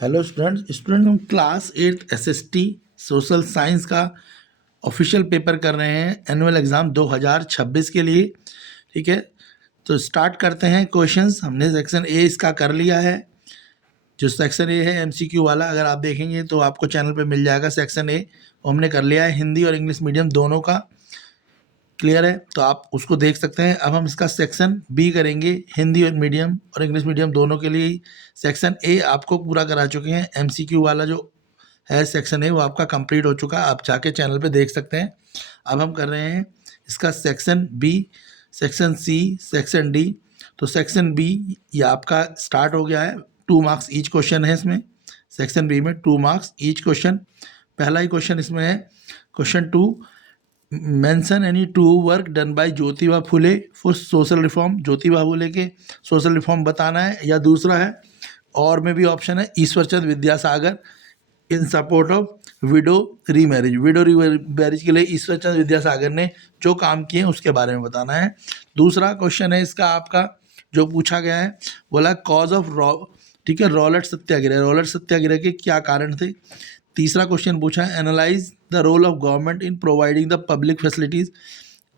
Hello student हम class 8 SST social science का official paper कर रहे हैं एनुअल एग्ज़ाम 2026 के लिए। ठीक है, तो स्टार्ट करते हैं क्वेश्चंस। हमने सेक्शन ए इसका कर लिया है। जो सेक्शन ए है एमसीक्यू वाला, अगर आप देखेंगे तो आपको चैनल पे मिल जाएगा सेक्शन ए। वो हमने कर लिया है, हिंदी और इंग्लिश मीडियम दोनों का। क्लियर है, तो आप उसको देख सकते हैं। अब हम इसका सेक्शन बी करेंगे, हिंदी और मीडियम और इंग्लिश मीडियम दोनों के लिए। सेक्शन ए आपको पूरा करा चुके हैं, एमसीक्यू वाला जो है सेक्शन ए वो आपका कंप्लीट हो चुका है, आप जाके चैनल पे देख सकते हैं। अब हम कर रहे हैं इसका section B, section C, section D. तो सेक्शन बी ये आपका स्टार्ट हो गया है। 2 मार्क्स ईच क्वेश्चन है इसमें। सेक्शन बी में 2 मार्क्स ईच क्वेश्चन। पहला ही क्वेश्चन इसमें है, question 2, mention any 2 work done by Jyotiba Phule for social reform. Jyotiba Phule के सोशल रिफॉर्म बताना है। या दूसरा है, और में भी ऑप्शन है, ईश्वरचंद विद्यासागर इन support of window remarriage. Window remarriage के लिए ईश्वरचंद विद्यासागर ने जो काम किए उसके बारे में बताना है। दूसरा क्वेश्चन है इसका आपका जो पूछा गया है, बोला कॉज ऑफ ठीक है, रॉलेट सत्याग्रह। रॉलेट सत्याग्रह के क्या कारण थे। तीसरा क्वेश्चन पूछा है, analyse the role of government in providing the public facilities.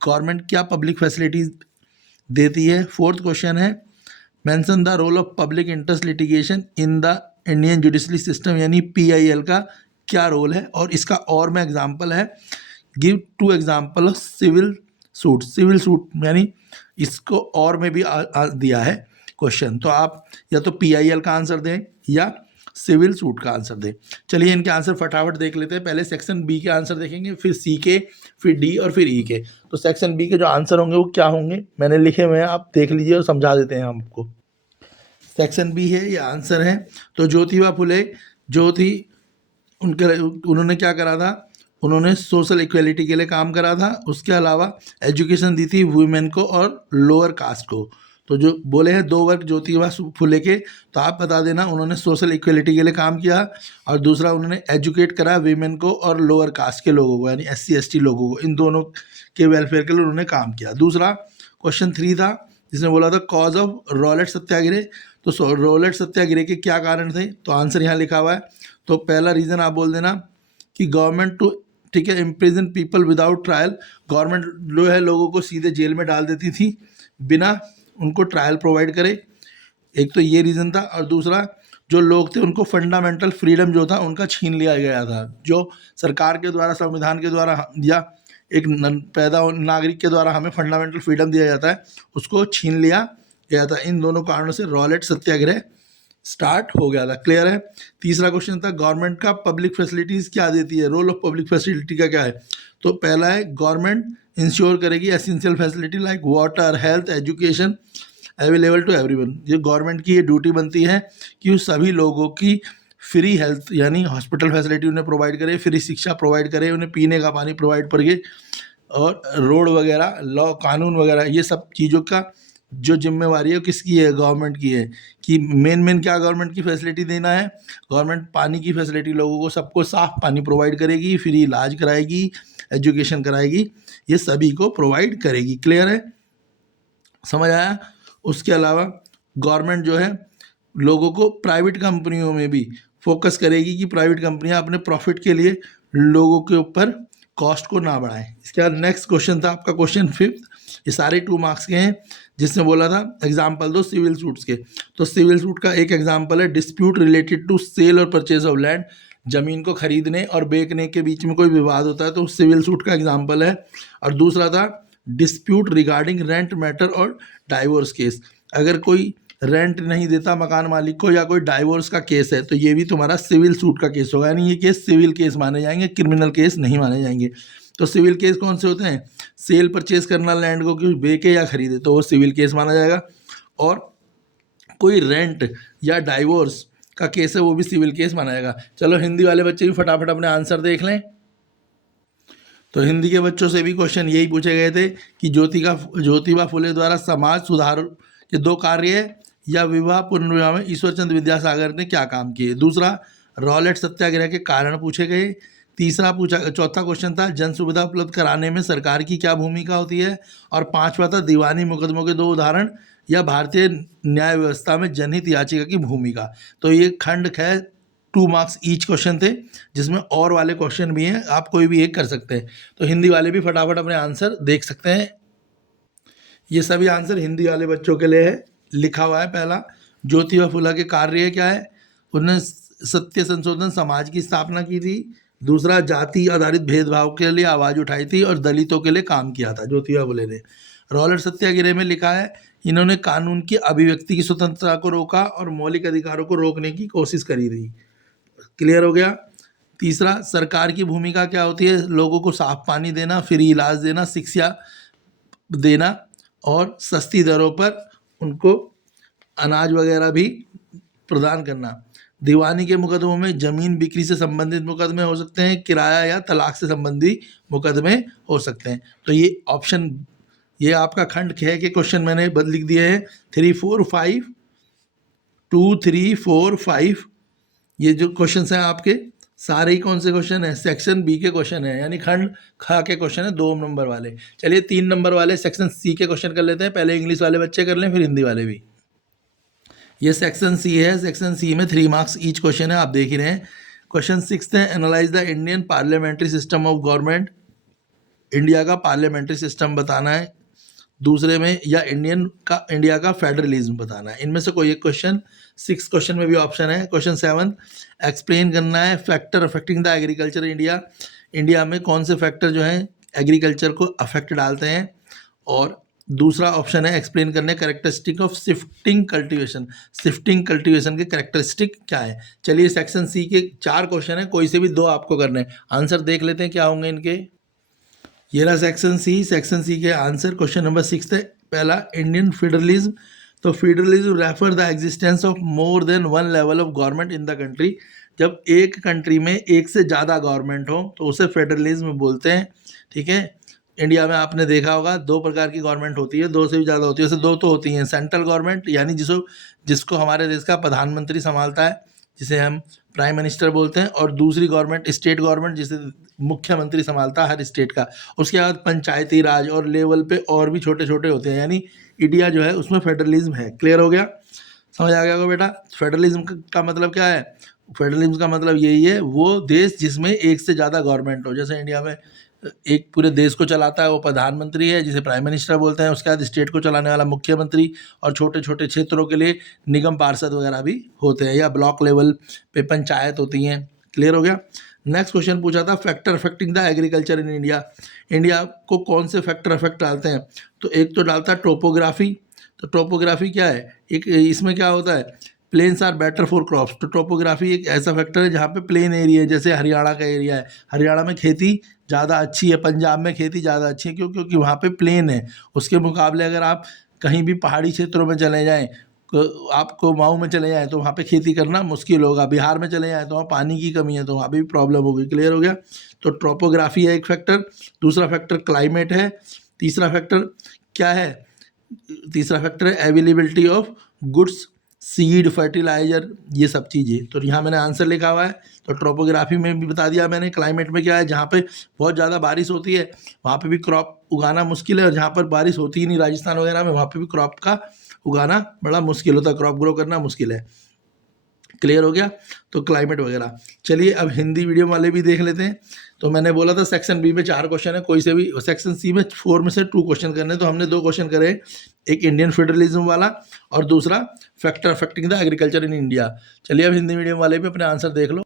Government क्या पब्लिक फैसिलिटीज़ देती है। फोर्थ क्वेश्चन है, mention the role of public interest litigation in the Indian judiciary system, यानी पीआईएल का क्या रोल है। और इसका और में एग्जाम्पल है, give 2 example of civil suit. Civil suit यानी इसको और में भी दिया है क्वेश्चन, तो आप या तो पीआईएल का आंसर दें या सिविल सूट का आंसर दें। चलिए इनके आंसर फटाफट देख लेते हैं। पहले सेक्शन बी के आंसर देखेंगे, फिर सी के, फिर डी और फिर ई के। तो सेक्शन बी के जो आंसर होंगे वो क्या होंगे, मैंने लिखे हुए हैं, आप देख लीजिए और समझा देते हैं हम आपको। सेक्शन बी है, ये आंसर है। तो ज्योतिबा फुले जो थी उन्होंने क्या करा था, उन्होंने सोशल इक्वलिटी के लिए काम करा था। उसके अलावा एजुकेशन दी थी वुमेन को और लोअर कास्ट को। तो जो बोले हैं 2 वर्ग ज्योतिबा फुले के, तो आप बता देना उन्होंने सोशल इक्वलिटी के लिए काम किया, और दूसरा उन्होंने एजुकेट करा वीमेन को और लोअर कास्ट के लोगों को, यानी SC ST लोगों को, इन दोनों के वेलफेयर के लिए उन्होंने काम किया। दूसरा क्वेश्चन 3 था जिसने बोला था कॉज ऑफ रॉलेट सत्याग्रह। तो रॉलेट सत्याग्रह के क्या कारण थे, तो आंसर यहाँ लिखा हुआ है। तो पहला रीज़न आप बोल देना कि गवर्नमेंट टू, ठीक है, imprison people without trial. Government जो है लोगों को सीधे जेल में डाल देती थी बिना उनको ट्रायल प्रोवाइड करे। एक तो ये रीज़न था, और दूसरा जो लोग थे उनको फंडामेंटल फ्रीडम जो था उनका छीन लिया गया था। जो सरकार के द्वारा, संविधान के द्वारा या एक पैदा नागरिक के द्वारा हमें फंडामेंटल फ्रीडम दिया जाता है, उसको छीन लिया गया था। इन दोनों कारणों से रॉलेट सत्याग्रह स्टार्ट हो गया था। क्लियर है। तीसरा क्वेश्चन था, गवर्नमेंट का पब्लिक फैसिलिटीज़ क्या देती है, रोल ऑफ पब्लिक फैसिलिटी का क्या है। तो पहला है, गवर्नमेंट इंश्योर करेगी essential facility like water, health, education available to everyone. ये गवर्नमेंट की ये ड्यूटी बनती है कि वो सभी लोगों की फ्री हेल्थ यानी हॉस्पिटल फैसिलिटी उन्हें प्रोवाइड करे, फ्री शिक्षा प्रोवाइड करे, उन्हें पीने का पानी प्रोवाइड करे, और रोड वगैरह, लॉ, कानून वगैरह, ये सब चीज़ों का जो जिम्मेवारी है किसकी है, गवर्नमेंट की है। कि मेन क्या गवर्नमेंट की फैसिलिटी देना है, गवर्नमेंट पानी की फैसिलिटी, लोगों को सबको साफ पानी प्रोवाइड करेगी, फ्री इलाज कराएगी, एजुकेशन कराएगी, ये सभी को प्रोवाइड करेगी। क्लियर है, समझ आया। उसके अलावा गवर्नमेंट जो है लोगों को प्राइवेट कंपनियों में भी फोकस करेगी कि प्राइवेट कंपनियां अपने प्रॉफिट के लिए लोगों के ऊपर कॉस्ट को ना बढ़ाएं। इसके बाद नेक्स्ट क्वेश्चन था आपका क्वेश्चन 5। ये सारे 2 मार्क्स के हैं, जिसने बोला था एग्जाम्पल दो सिविल सूट्स के। तो सिविल सूट का एक एग्जाम्पल है, डिस्प्यूट रिलेटेड टू सेल और परचेज ऑफ लैंड। जमीन को खरीदने और बेचने के बीच में कोई विवाद होता है तो सिविल सूट का एग्जाम्पल है। और दूसरा था डिस्प्यूट रिगार्डिंग रेंट मैटर और डाइवोर्स केस। अगर कोई रेंट नहीं देता मकान मालिक को, या कोई डाइवोर्स का केस है, तो ये भी तुम्हारा सिविल सूट का केस होगा, यानी ये केस सिविल केस माने जाएंगे, क्रिमिनल केस नहीं माने जाएंगे। तो सिविल केस कौन से होते हैं, सेल परचेज करना लैंड को, कि बेचे या खरीदे, तो वो सिविल केस माना जाएगा। और कोई रेंट या डाइवोर्स का केस है वो भी सिविल केस माना जाएगा। चलो हिंदी वाले बच्चे भी फटाफट अपने आंसर देख लें। तो हिंदी के बच्चों से भी क्वेश्चन यही पूछे गए थे कि ज्योतिबा फुले द्वारा समाज सुधार के 2 कार्य या विवाह पुनर्विवाह में ईश्वरचंद विद्यासागर ने क्या काम किए। दूसरा, रॉलेट सत्याग्रह के कारण पूछे गए। चौथा क्वेश्चन था, जन सुविधा उपलब्ध कराने में सरकार की क्या भूमिका होती है। और 5वां था, दीवानी मुकदमों के 2 उदाहरण या भारतीय न्याय व्यवस्था में जनहित याचिका की भूमिका। तो ये खंड है 2 मार्क्स ईच क्वेश्चन थे, जिसमें और वाले क्वेश्चन भी हैं, आप कोई भी एक कर सकते हैं। तो हिंदी वाले भी फटाफट अपने आंसर देख सकते हैं। ये सभी आंसर हिंदी वाले बच्चों के लिए है। लिखा हुआ है पहला, ज्योतिबा फुले के कार्य क्या है, उन्होंने सत्य संशोधन समाज की स्थापना की थी। दूसरा, जाति आधारित भेदभाव के लिए आवाज़ उठाई थी और दलितों के लिए काम किया था ज्योतिबा फुले ने। रॉलेट सत्याग्रह में लिखा है, इन्होंने कानून की अभिव्यक्ति की स्वतंत्रता को रोका और मौलिक अधिकारों को रोकने की कोशिश करी थी। क्लियर हो गया। तीसरा, सरकार की भूमिका क्या होती है, लोगों को साफ पानी देना, फ्री इलाज देना, शिक्षा देना और सस्ती दरों पर उनको अनाज वगैरह भी प्रदान करना। दीवानी के मुकदमों में ज़मीन बिक्री से संबंधित मुकदमे हो सकते हैं, किराया या तलाक से संबंधी मुकदमे हो सकते हैं। तो ये ऑप्शन, ये आपका खंड 6 के क्वेश्चन मैंने लिख दिए हैं। 3, 4, 5, 2, 3, 4, 5 ये जो क्वेश्चन हैं आपके सारे ही कौन से क्वेश्चन हैं, सेक्शन बी के क्वेश्चन है, यानी खंड ख के क्वेश्चन है 2 नंबर वाले। चलिए 3 नंबर वाले सेक्शन सी के क्वेश्चन कर लेते हैं। पहले इंग्लिश वाले बच्चे कर लें, फिर हिंदी वाले भी। ये सेक्शन सी है। सेक्शन सी में 3 मार्क्स ईच क्वेश्चन है, आप देख ही रहे हैं। क्वेश्चन 6 है, analyse the Indian parliamentary system of government. India का पार्लियामेंट्री सिस्टम बताना है। दूसरे में या इंडिया का फेडरलिज्म बताना है। इनमें से कोई एक क्वेश्चन, 6 क्वेश्चन में भी ऑप्शन है। क्वेश्चन 7, एक्सप्लेन करना है factor affecting the agriculture India. India में कौन से फैक्टर जो हैं एग्रीकल्चर को अफेक्ट डालते हैं। और दूसरा ऑप्शन है, एक्सप्लेन करने characteristic of shifting cultivation. Shifting cultivation के कैरेक्टरिस्टिक क्या है। चलिए सेक्शन सी के 4 क्वेश्चन है, कोई से भी 2 आपको करने हैं। आंसर देख लेते हैं क्या होंगे इनके। ये रहा सेक्शन सी। सेक्शन सी के आंसर, क्वेश्चन नंबर 6 है पहला, इंडियन फेडरलिज्म। तो federalism refer the existence of more than one level of government in the country. जब एक कंट्री में एक से ज़्यादा गवर्नमेंट हो तो उसे फेडरलिज्म बोलते हैं। ठीक है, इंडिया में आपने देखा होगा 2 प्रकार की गवर्नमेंट होती है, 2 से भी ज़्यादा होती है। वैसे 2 तो होती हैं, सेंट्रल गवर्नमेंट यानी जिसको हमारे देश का प्रधानमंत्री संभालता है, जिसे हम प्राइम मिनिस्टर बोलते हैं, और दूसरी गवर्नमेंट स्टेट गवर्नमेंट, जिसे मुख्यमंत्री संभालता है हर स्टेट का। उसके बाद पंचायती राज और लेवल पे और भी छोटे छोटे होते हैं, यानी इंडिया जो है उसमें फेडरलिज्म है। क्लियर हो गया, समझ आ गया होगा बेटा। फेडरलिज्म का मतलब क्या है, फेडरलिज्म का मतलब यही है, वो देश जिसमें एक से ज़्यादा गवर्नमेंट हो। जैसे इंडिया में एक पूरे देश को चलाता है वो प्रधानमंत्री है, जिसे प्राइम मिनिस्टर बोलते हैं। उसके बाद स्टेट को चलाने वाला मुख्यमंत्री, और छोटे छोटे क्षेत्रों के लिए निगम पार्षद वगैरह भी होते हैं, या ब्लॉक लेवल पे पंचायत होती हैं। क्लियर हो गया। नेक्स्ट क्वेश्चन पूछा था, factor affecting the agriculture in India. India को कौन से फैक्टर अफेक्ट डालते हैं। तो एक तो डालता है टोपोग्राफी। तो टोपोग्राफी क्या है, एक इसमें क्या होता है, plains are better for crops. तो टोपोग्राफी एक ऐसा फैक्टर है जहाँ पे प्लेन एरिया है, जैसे हरियाणा का एरिया है, हरियाणा में खेती ज़्यादा अच्छी है, पंजाब में खेती ज़्यादा अच्छी है, क्योंकि वहाँ पे प्लेन है। उसके मुकाबले अगर आप कहीं भी पहाड़ी क्षेत्रों में चले जाएँ, आपको मऊ में चले जाएँ तो वहाँ पे खेती करना मुश्किल होगा। बिहार में चले जाएँ तो वहाँ पानी की कमी है, तो वहाँ पे भी प्रॉब्लम होगी। क्लियर हो गया। तो टोपोग्राफी है एक फैक्टर। दूसरा फैक्टर क्लाइमेट है। तीसरा फैक्टर क्या है, तीसरा फैक्टर है availability of goods, seed, fertiliser, ये सब चीज़ें। तो यहाँ मैंने आंसर लिखा हुआ है। तो ट्रोपोग्राफी में भी बता दिया मैंने। क्लाइमेट में क्या है, जहाँ पे बहुत ज़्यादा बारिश होती है वहाँ पे भी क्रॉप उगाना मुश्किल है, और जहाँ पर बारिश होती ही नहीं, राजस्थान वगैरह में, वहाँ पे भी क्रॉप का उगाना बड़ा मुश्किल होता है, क्रॉप ग्रो करना मुश्किल है। क्लियर हो गया। तो क्लाइमेट वगैरह। चलिए अब हिंदी मीडियम वाले भी देख लेते हैं। तो मैंने बोला था सेक्शन बी में 4 क्वेश्चन है, कोई से भी। सेक्शन सी में 4 में से 2 क्वेश्चन करने हैं, तो हमने 2 क्वेश्चन करे, एक इंडियन फेडरलिज्म वाला और दूसरा factor affecting the agriculture in India. चलिए अब हिंदी मीडियम वाले भी अपने आंसर देख लो।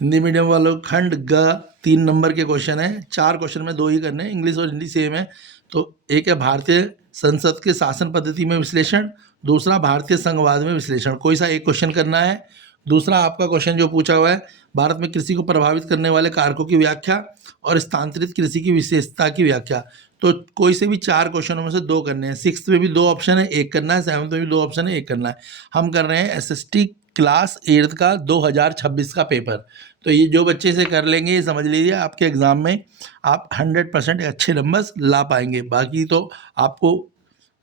हिंदी मीडियम वालों खंड ग 3 नंबर के क्वेश्चन है। 4 क्वेश्चन में 2 ही करने हैं, इंग्लिश और हिंदी सेम है। तो एक है भारतीय संसद के शासन पद्धति में विश्लेषण, दूसरा भारतीय संघवाद में विश्लेषण। कोई सा एक क्वेश्चन करना है। दूसरा आपका क्वेश्चन जो पूछा हुआ है, भारत में कृषि को प्रभावित करने वाले कारकों की व्याख्या और स्थानांतरित कृषि की विशेषता की व्याख्या। तो कोई से भी 4 क्वेश्चनों में से 2 करने हैं। 6th में भी 2 ऑप्शन है, 1 करना है। 7th में भी 2 ऑप्शन है, 1 करना है। हम कर रहे हैं SST क्लास 8th का 2026 का पेपर। तो ये जो बच्चे से कर लेंगे, ये समझ लीजिए आपके एग्ज़ाम में आप 100% अच्छे नंबर्स ला पाएंगे। बाकी तो आपको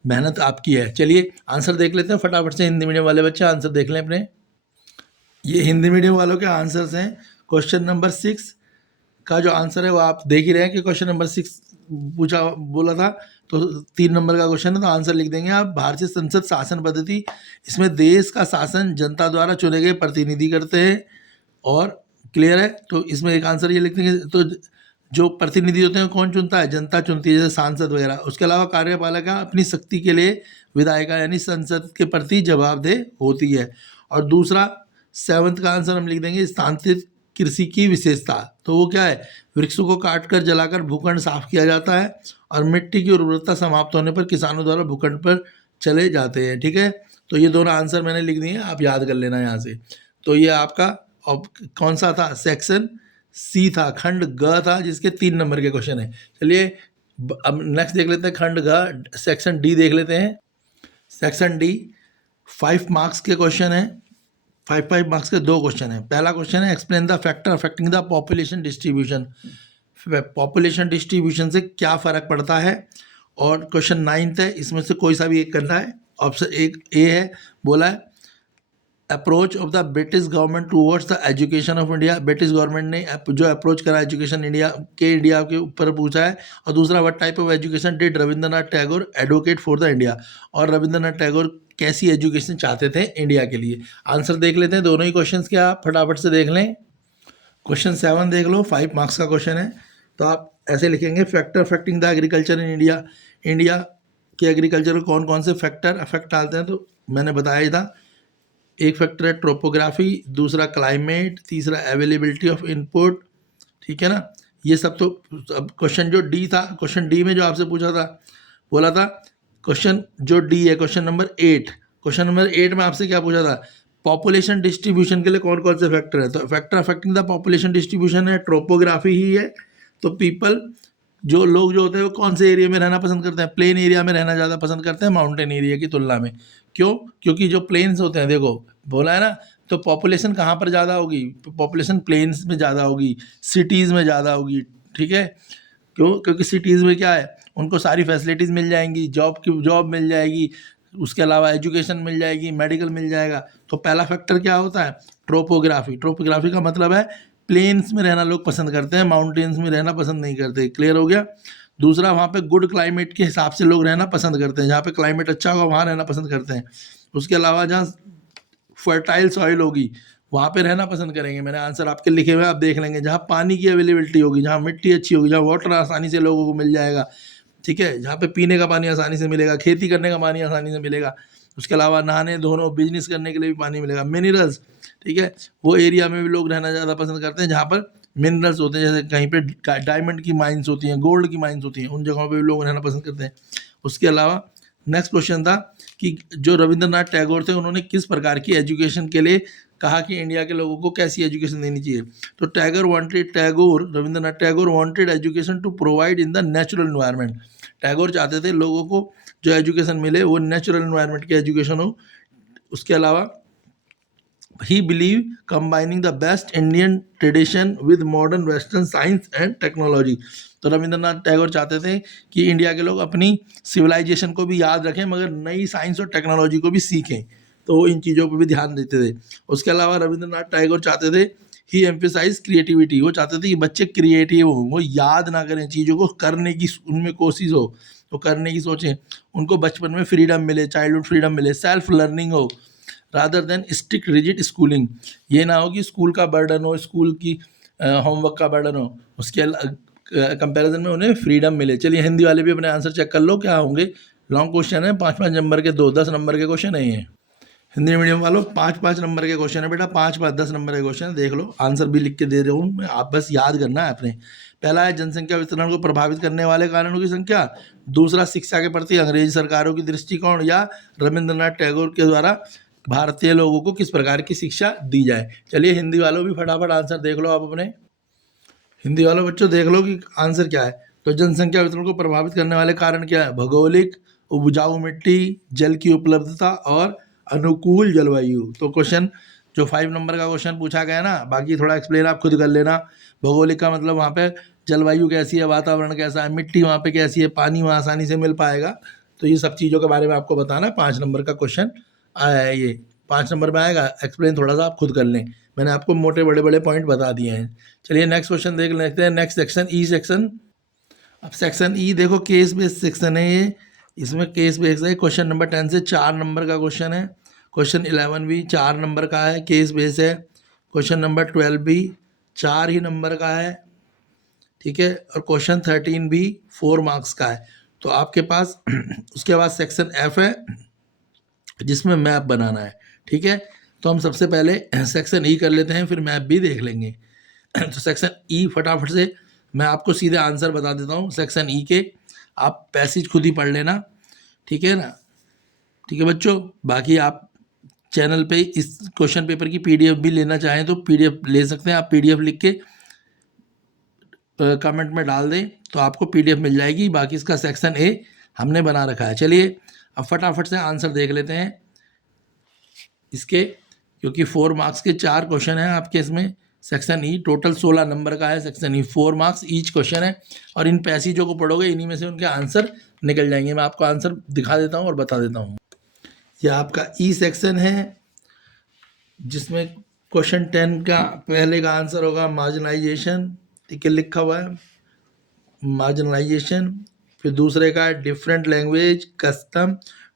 मेहनत आपकी है। चलिए आंसर देख लेते हैं फटाफट से। हिंदी मीडियम वाले बच्चे आंसर देख लें अपने। ये हिंदी मीडियम वालों के आंसर्स हैं। क्वेश्चन नंबर 6 का जो आंसर है वो आप देख ही रहे हैं कि क्वेश्चन नंबर 6 बोला था, तो 3 नंबर का क्वेश्चन है, तो आंसर लिख देंगे आप। भारतीय संसद शासन पद्धति, इसमें देश का शासन जनता द्वारा चुने गए प्रतिनिधि करते हैं। और क्लियर है? तो इसमें एक आंसर ये लिखते हैं कि तो जो प्रतिनिधि होते हैं कौन चुनता है? जनता चुनती है, जैसे सांसद वगैरह। उसके अलावा कार्यपालिका अपनी शक्ति के लिए विधायिका यानी संसद के प्रति जवाबदेह होती है। और दूसरा 7th का आंसर हम लिख देंगे स्थानांतरित कृषि की विशेषता। तो वो क्या है? वृक्षों को काटकर जलाकर भूखंड साफ किया जाता है और मिट्टी की उर्वरता समाप्त होने पर किसानों द्वारा भूखंड पर चले जाते हैं। ठीक है, तो ये दोनों आंसर मैंने लिख दिए, आप याद कर लेना यहाँ से। तो ये आपका कौन सा था? सेक्शन सी था, खंड ग था, जिसके 3 नंबर के क्वेश्चन है। चलिए अब नेक्स्ट देख लेते हैं खंड ग। सेक्शन डी देख लेते हैं। सेक्शन डी 5 मार्क्स के क्वेश्चन है। 5 मार्क्स के 2 क्वेश्चन है। पहला क्वेश्चन है explain the factor affecting the population distribution. Population distribution से क्या फ़र्क पड़ता है? और क्वेश्चन 9th है, इसमें से कोई सा भी एक करना है। ऑप्शन एक ए है, बोला है approach of the British government towards the education of India. British government ने जो अप्रोच करा एजुकेशन इंडिया के ऊपर पूछा है। और दूसरा what type of education did Rabindranath Tagore advocate for the India. और रविंद्रनाथ टैगोर कैसी एजुकेशन चाहते थे इंडिया के लिए। आंसर देख लेते हैं दोनों ही क्वेश्चन के, आप फटाफट से देख लें। क्वेश्चन 7 देख लो, 5 मार्क्स का क्वेश्चन है। तो आप ऐसे लिखेंगे factor affecting the agriculture in India. India के एग्रीकल्चर को कौन कौन से फैक्टर अफेक्ट डालते हैं? तो मैंने बताया ही था, एक फैक्टर है ट्रोपोग्राफी, दूसरा क्लाइमेट, तीसरा अवेलेबिलिटी ऑफ इनपुट। ठीक है ना, ये सब। तो अब क्वेश्चन जो डी था, क्वेश्चन डी में जो आपसे पूछा था, बोला था क्वेश्चन जो डी है, क्वेश्चन नंबर 8। क्वेश्चन नंबर 8 में आपसे क्या पूछा था? पॉपुलेशन डिस्ट्रीब्यूशन के लिए कौन कौन से फैक्टर है? तो factor affecting the population distribution है, ट्रोपोग्राफी ही है। तो पीपल जो लोग जो होते हैं वो कौन से एरिया में रहना पसंद करते हैं? प्लेन एरिया में रहना ज़्यादा पसंद करते हैं माउंटेन एरिया की तुलना में। क्यों? क्योंकि जो प्लेन्स होते हैं, देखो बोला है ना, तो पॉपुलेशन कहाँ पर ज़्यादा होगी? पॉपुलेशन प्लेन्स में ज़्यादा होगी, सिटीज़ में ज़्यादा होगी। ठीक है, क्यों? क्योंकि सिटीज़ में क्या है, उनको सारी फैसिलिटीज़ मिल जाएंगी, जॉब मिल जाएगी, उसके अलावा एजुकेशन मिल जाएगी, मेडिकल मिल जाएगा। तो पहला फैक्टर क्या होता है? ट्रोपोग्राफी। ट्रोपोग्राफी का मतलब है प्लेन्स में रहना लोग पसंद करते हैं, माउंटेन्स में रहना पसंद नहीं करते। क्लियर हो गया? दूसरा, वहाँ पे गुड क्लाइमेट के हिसाब से लोग रहना पसंद करते हैं, जहाँ पे क्लाइमेट अच्छा होगा वहाँ रहना पसंद करते हैं। उसके अलावा जहाँ फर्टाइल सॉइल होगी वहाँ पे रहना पसंद करेंगे। मैंने आंसर आपके लिखे हुए, आप देख लेंगे। जहाँ पानी की अवेलेबिलिटी होगी, जहाँ मिट्टी अच्छी होगी, जहाँ वाटर आसानी से लोगों को मिल जाएगा। ठीक है, जहाँ पे पीने का पानी आसानी से मिलेगा, खेती करने का पानी आसानी से मिलेगा, उसके अलावा नहाने धोने बिजनेस करने के लिए भी पानी मिलेगा, मिनरल्स। ठीक है, वो एरिया में भी लोग रहना ज़्यादा पसंद करते हैं जहाँ पर मिनरल्स होते हैं, जैसे कहीं पे डायमंड की माइंस होती हैं, गोल्ड की माइंस होती हैं, उन जगहों पे भी लोग रहना पसंद करते हैं। उसके अलावा नेक्स्ट क्वेश्चन था कि जो रविंद्रनाथ टैगोर थे उन्होंने किस प्रकार की एजुकेशन के लिए कहा कि इंडिया के लोगों को कैसी एजुकेशन देनी चाहिए। तो Rabindranath Tagore wanted education to provide in the natural environment. Tagore चाहते थे लोगों को जो एजुकेशन मिले वो नेचुरल एनवायरनमेंट की एजुकेशन हो। उसके अलावा ही believe combining the best Indian tradition with modern western science and technology. तो रविंद्रनाथ टैगोर चाहते थे कि इंडिया के लोग अपनी सिविलाइजेशन को भी याद रखें मगर नई साइंस और टेक्नोलॉजी को भी सीखें, तो वो इन चीज़ों पर भी ध्यान देते थे। उसके अलावा रविंद्रनाथ टैगोर चाहते थे ही एम्फेसाइज क्रिएटिविटी। वो चाहते थे कि बच्चे क्रिएटिव हों, वो याद ना करें, चीज़ों को करने की उनमें कोशिश हो, तो करने की सोचें, उनको बचपन में फ्रीडम मिले, चाइल्डहुड फ्रीडम मिले, सेल्फ लर्निंग हो rather than strict rigid schooling. ये ना हो कि स्कूल का बर्डन हो, स्कूल की होमवर्क का बर्डन हो, उसके कंपैरिजन में उन्हें फ्रीडम मिले। चलिए हिंदी वाले भी अपने आंसर चेक कर लो क्या होंगे। लॉन्ग क्वेश्चन है, 5-5 नंबर के, 10 नंबर के क्वेश्चन है ये। हिंदी मीडियम वालों 5-5 नंबर के क्वेश्चन है बेटा, 5-5 10 नंबर के क्वेश्चन देख लो। आंसर भी लिख के दे रहा हूँ मैं, आप बस याद करना है अपने। पहला है जनसंख्या वितरण को प्रभावित करने वाले कारणों की संख्या। दूसरा, शिक्षा के प्रति अंग्रेजी सरकारों की दृष्टिकोण या रविंद्रनाथ टैगोर के द्वारा भारतीय लोगों को किस प्रकार की शिक्षा दी जाए। चलिए हिंदी वालों भी फटाफट आंसर देख लो आप अपने। हिंदी वालों बच्चों देख लो कि आंसर क्या है। तो जनसंख्या वितरण को प्रभावित करने वाले कारण क्या है? भौगोलिक, उपजाऊ मिट्टी, जल की उपलब्धता और अनुकूल जलवायु। तो क्वेश्चन जो 5 नंबर का क्वेश्चन पूछा गया ना, बाकी थोड़ा एक्सप्लेन आप खुद कर लेना। भौगोलिक का मतलब वहाँ पे जलवायु कैसी है, वातावरण कैसा है, मिट्टी वहाँ पे कैसी है, पानी वहाँ आसानी से मिल पाएगा, तो ये सब चीज़ों के बारे में आपको बताना। 5 नंबर का क्वेश्चन आया है, ये 5 नंबर में आएगा। एक्सप्लेन थोड़ा सा आप खुद कर लें, मैंने आपको मोटे बड़े बड़े पॉइंट बता दिए हैं। चलिए नेक्स्ट क्वेश्चन देख लेते हैं। Next section E section. अब सेक्शन ई देखो केस बेस्ड सेक्शन है ये, इसमें केस बेस्ड है। क्वेश्चन नंबर 10 से 4 नंबर का क्वेश्चन है। क्वेश्चन 11 भी 4 नंबर का है, केस बेस है। क्वेश्चन नंबर 12 भी 4 ही नंबर का है, ठीक है, और क्वेश्चन 13 भी 4 मार्क्स का है। तो आपके पास उसके बाद सेक्शन एफ है जिसमें मैप बनाना है, ठीक है। तो हम सबसे पहले सेक्शन ई कर लेते हैं, फिर मैप भी देख लेंगे। तो सेक्शन ई फटाफट से मैं आपको सीधे आंसर बता देता हूँ सेक्शन ई के, आप पैसेज खुद ही पढ़ लेना, ठीक है ना। ठीक है बच्चों, बाकी आप चैनल पे इस क्वेश्चन पेपर की पीडीएफ भी लेना चाहें तो पीडीएफ ले सकते हैं। आप पीडीएफ लिख के कमेंट में डाल दें तो आपको पीडीएफ मिल जाएगी। बाकी इसका सेक्शन ए हमने बना रखा है। चलिए अब फटाफट से आंसर देख लेते हैं इसके, क्योंकि 4 मार्क्स के 4 क्वेश्चन हैं आपके इसमें। सेक्शन ई टोटल 16 नंबर का है। Section E 4 marks each question है, और इन पैसेजों को पढ़ोगे इन्हीं में से उनके आंसर निकल जाएंगे। मैं आपको आंसर दिखा देता हूँ और बता देता हूँ। यह आपका ई सेक्शन है जिसमें क्वेश्चन 10 का पहले का आंसर होगा मार्जिनलाइजेशन, ठीक है, लिखा हुआ है मार्जिनलाइजेशन। फिर दूसरे का है different language custom,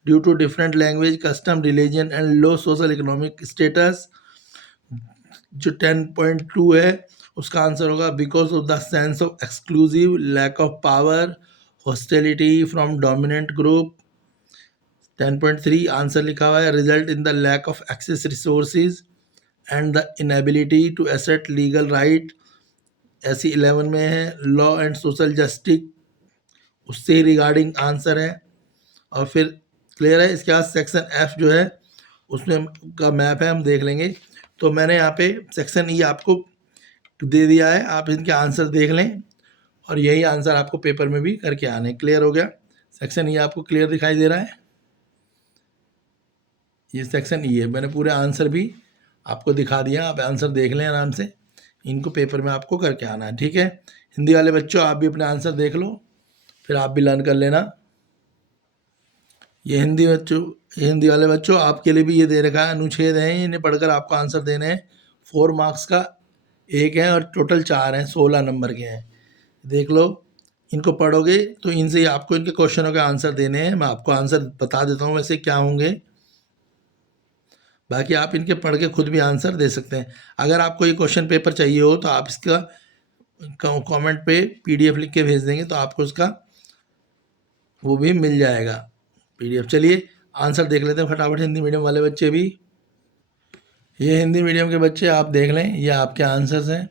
due to different language custom religion and low social economic status. जो 10.2 है उसका आंसर होगा because of the sense of exclusive, lack of power, hostility from dominant group. 10.3 answer लिखा हुआ है result in the lack of access resources and the inability to asset legal right. ऐसी 11 में है लॉ एंड सोशल जस्टिस, उससे ही regarding answer है। और फिर क्लियर है। इसके बाद सेक्शन एफ जो है उसमें का मैप है, हम देख लेंगे। तो मैंने यहाँ पे सेक्शन ई आपको दे दिया है, आप इनके आंसर देख लें और यही आंसर आपको पेपर में भी करके आने। क्लियर हो गया? सेक्शन ई आपको क्लियर दिखाई दे रहा है? ये सेक्शन ई है, मैंने पूरे आंसर भी आपको दिखा दिया, आप आंसर देख लें आराम से। इनको पेपर में आपको करके आना है, ठीक है। हिंदी वाले बच्चों आप भी अपने आंसर देख लो, फिर आप भी लर्न कर लेना। ये हिंदी वाले बच्चों आपके लिए भी ये दे रखा है, अनुच्छेद हैं, इन्हें पढ़कर आपको आंसर देने हैं। 4 मार्क्स का एक है और टोटल 4 हैं, 16 नंबर के हैं। देख लो, इनको पढ़ोगे तो इनसे ही आपको इनके क्वेश्चनों के आंसर देने हैं। मैं आपको आंसर बता देता हूँ वैसे क्या होंगे, बाकी आप इनके पढ़ के खुद भी आंसर दे सकते हैं। अगर आपको ये क्वेश्चन पेपर चाहिए हो तो आप इसका कमेंट पे पीडीएफ लिख के भेज देंगे तो आपको उसका वो भी मिल जाएगा पीडीएफ। चलिए आंसर देख लेते हैं फटाफट, हिंदी मीडियम वाले बच्चे भी। ये हिंदी मीडियम के बच्चे आप देख लें, ये आपके आंसर्स हैं,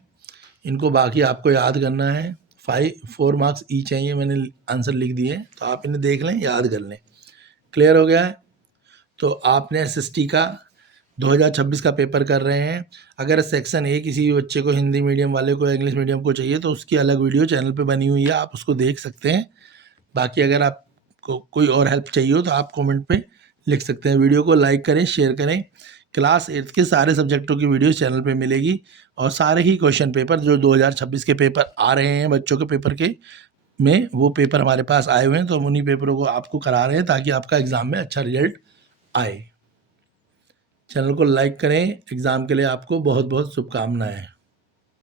इनको बाकी आपको याद करना है। 4 मार्क्स ई चाहिए, मैंने आंसर लिख दिए, तो आप इन्हें देख लें, याद कर लें। क्लियर हो गया है? तो आपने एसएसटी का 2026 का पेपर कर रहे हैं। अगर सेक्शन ए किसी भी बच्चे को, हिंदी मीडियम वाले को, इंग्लिश मीडियम को चाहिए तो उसकी अलग वीडियो चैनल पे बनी हुई है, आप उसको देख सकते हैं। बाकी अगर आपको कोई और हेल्प चाहिए हो तो आप कमेंट पे लिख सकते हैं। वीडियो को लाइक करें, शेयर करें। क्लास 8 के सारे सब्जेक्टों की वीडियो चैनल पे मिलेगी, और सारे ही क्वेश्चन पेपर जो 2026 के पेपर आ रहे हैं बच्चों के पेपर के में, वो पेपर हमारे पास आए हुए हैं, तो हम उन्हीं पेपरों को आपको करा रहे हैं ताकि आपका एग्ज़ाम में अच्छा रिजल्ट आए। चैनल को लाइक करें। एग्ज़ाम के लिए आपको बहुत बहुत शुभकामनाएं।